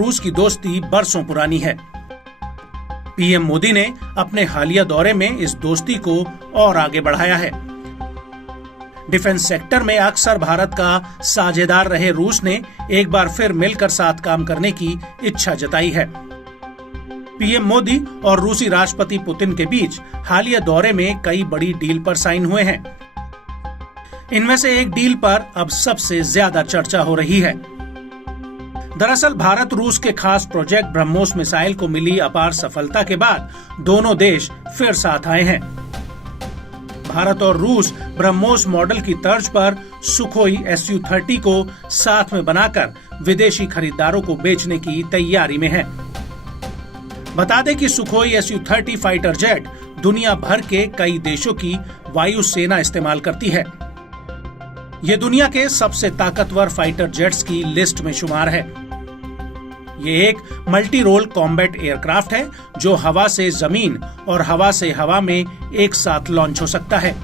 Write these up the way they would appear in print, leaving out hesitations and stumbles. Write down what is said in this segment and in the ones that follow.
रूस की दोस्ती बरसों पुरानी है। पीएम मोदी ने अपने हालिया दौरे में इस दोस्ती को और आगे बढ़ाया है। डिफेंस सेक्टर में अक्सर भारत का साझेदार रहे रूस ने एक बार फिर मिलकर साथ काम करने की इच्छा जताई है। पीएम मोदी और रूसी राष्ट्रपति पुतिन के बीच हालिया दौरे में कई बड़ी डील पर साइन हुए हैं। इनमें से एक डील पर अब सबसे ज्यादा चर्चा हो रही है। दरअसल भारत रूस के खास प्रोजेक्ट ब्रह्मोस मिसाइल को मिली अपार सफलता के बाद दोनों देश फिर साथ आए हैं। भारत और रूस ब्रह्मोस मॉडल की तर्ज पर सुखोई Su-30 को साथ में बनाकर विदेशी खरीदारों को बेचने की तैयारी में है। बता दें कि सुखोई Su-30 फाइटर जेट दुनिया भर के कई देशों की वायु सेना इस्तेमाल करती है। ये दुनिया के सबसे ताकतवर फाइटर जेट्स की लिस्ट में शुमार है। ये एक मल्टी रोल कॉम्बैट एयरक्राफ्ट है जो हवा से जमीन और हवा से हवा में एक साथ लॉन्च हो सकता है।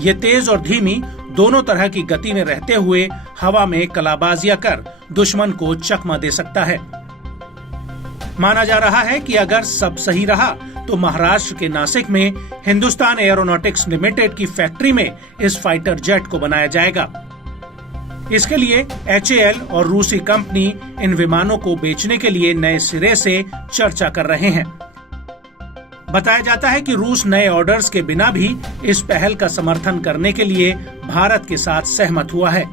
ये तेज और धीमी दोनों तरह की गति में रहते हुए हवा में कलाबाजियां कर दुश्मन को चकमा दे सकता है। माना जा रहा है कि अगर सब सही रहा तो महाराष्ट्र के नासिक में हिंदुस्तान एरोनॉटिक्स लिमिटेड की फैक्ट्री में इस फाइटर जेट को बनाया जाएगा। इसके लिए HAL और रूसी कंपनी इन विमानों को बेचने के लिए नए सिरे से चर्चा कर रहे हैं। बताया जाता है कि रूस नए ऑर्डर्स के बिना भी इस पहल का समर्थन करने के लिए भारत के साथ सहमत हुआ है।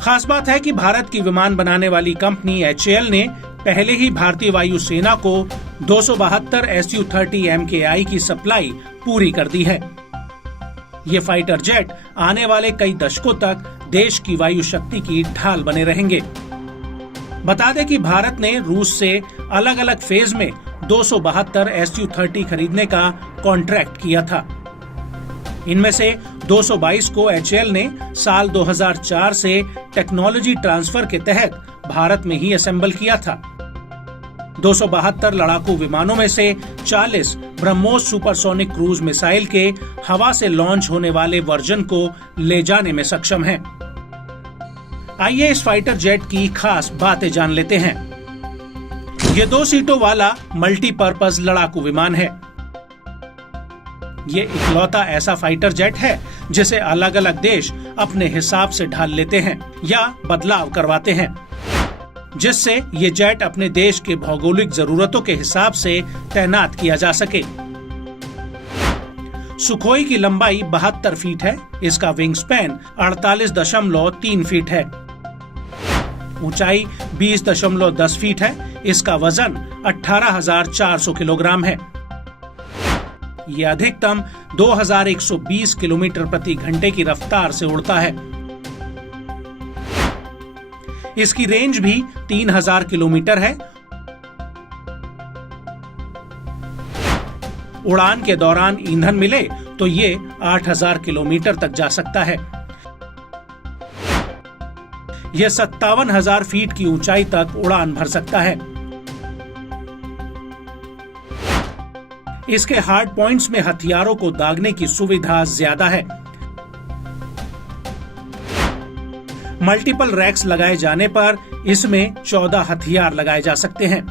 खास बात है कि भारत की विमान बनाने वाली कंपनी HAL ने पहले ही भारतीय वायु सेना को 272 Su-30 MKI की सप्लाई पूरी कर दी है। ये फाइटर जेट आने वाले कई दशकों तक देश की वायु शक्ति की ढाल बने रहेंगे। बता दें कि भारत ने रूस से अलग अलग फेज में 272 Su-30 खरीदने का कॉन्ट्रैक्ट किया था। इनमें से 222 को HAL ने साल 2004 से टेक्नोलॉजी ट्रांसफर के तहत भारत में ही असेंबल किया था। 272 लड़ाकू विमानों में से 40 ब्रह्मोस सुपरसोनिक क्रूज मिसाइल के हवा से लॉन्च होने वाले वर्जन को ले जाने में सक्षम हैं। आइए इस फाइटर जेट की खास बातें जान लेते हैं। ये 2 सीटों वाला मल्टीपर्पज लड़ाकू विमान है। ये इकलौता ऐसा फाइटर जेट है जिसे अलग अलग देश अपने हिसाब से ढाल लेते हैं या बदलाव करवाते हैं, जिससे ये जेट अपने देश के भौगोलिक जरूरतों के हिसाब से तैनात किया जा सके। सुखोई की लंबाई 72 फीट है। इसका विंग स्पैन 48.3 फीट है। ऊंचाई 20.10 फीट है। इसका वजन 18,400 किलोग्राम है। ये अधिकतम 2120 किलोमीटर प्रति घंटे की रफ्तार से उड़ता है। इसकी रेंज भी 3000 किलोमीटर है। उड़ान के दौरान ईंधन मिले तो ये 8000 किलोमीटर तक जा सकता है। यह 57,000 फीट की ऊंचाई तक उड़ान भर सकता है। इसके हार्ड पॉइंट्स में हथियारों को दागने की सुविधा ज्यादा है। मल्टीपल रैक्स लगाए जाने पर इसमें 14 हथियार लगाए जा सकते हैं।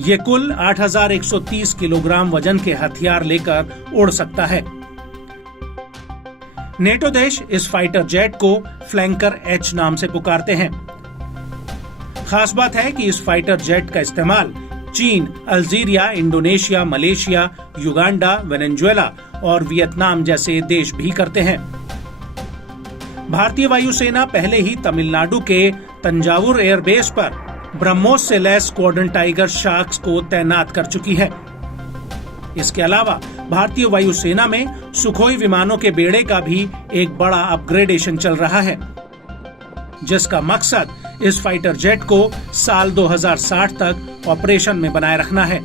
ये कुल 8130 किलोग्राम वजन के हथियार लेकर उड़ सकता है। नेटो देश इस फाइटर जेट को फ्लैंकर H नाम से पुकारते हैं। खास बात है कि इस फाइटर जेट का इस्तेमाल चीन, Algeria, Indonesia, Malaysia, Uganda, Venezuela और वियतनाम जैसे देश भी करते हैं। भारतीय वायुसेना पहले ही तमिलनाडु के तंजावुर एयरबेस पर ब्रह्मोस से लैस स्क्वाड्रन टाइगर शार्क्स को तैनात कर चुकी है। इसके अलावा भारतीय वायुसेना में सुखोई विमानों के बेड़े का भी एक बड़ा अपग्रेडेशन चल रहा है, जिसका मकसद इस फाइटर जेट को साल 2060 तक ऑपरेशन में बनाए रखना है।